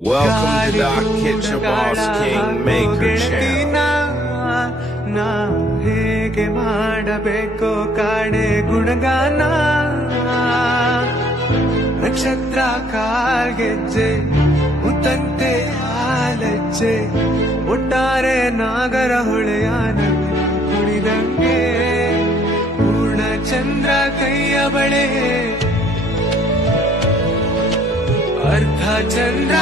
Welcome to Doc Kitchen Boss King Maker Channel. ನಾ ಹೇಗೆ ಮಾಡಬೇಕು ಕಾಣೆ ಗುಣಗಾನ ನಕ್ಷತ್ರ ಕಾಲ್ಗೆಜ್ಜೆ ಮುತ್ತಂತೆ ಹಾಲಜ್ಜೆ ಒಟ್ಟಾರೆ ನಾಗರ ಹೊಳೆಯಾನ ಕುಣಿದಂಗೆ ಪೂರ್ಣ ಚಂದ್ರ ಕೈಯ ಬಳೆ ಅರ್ಧ ಚಂದ್ರ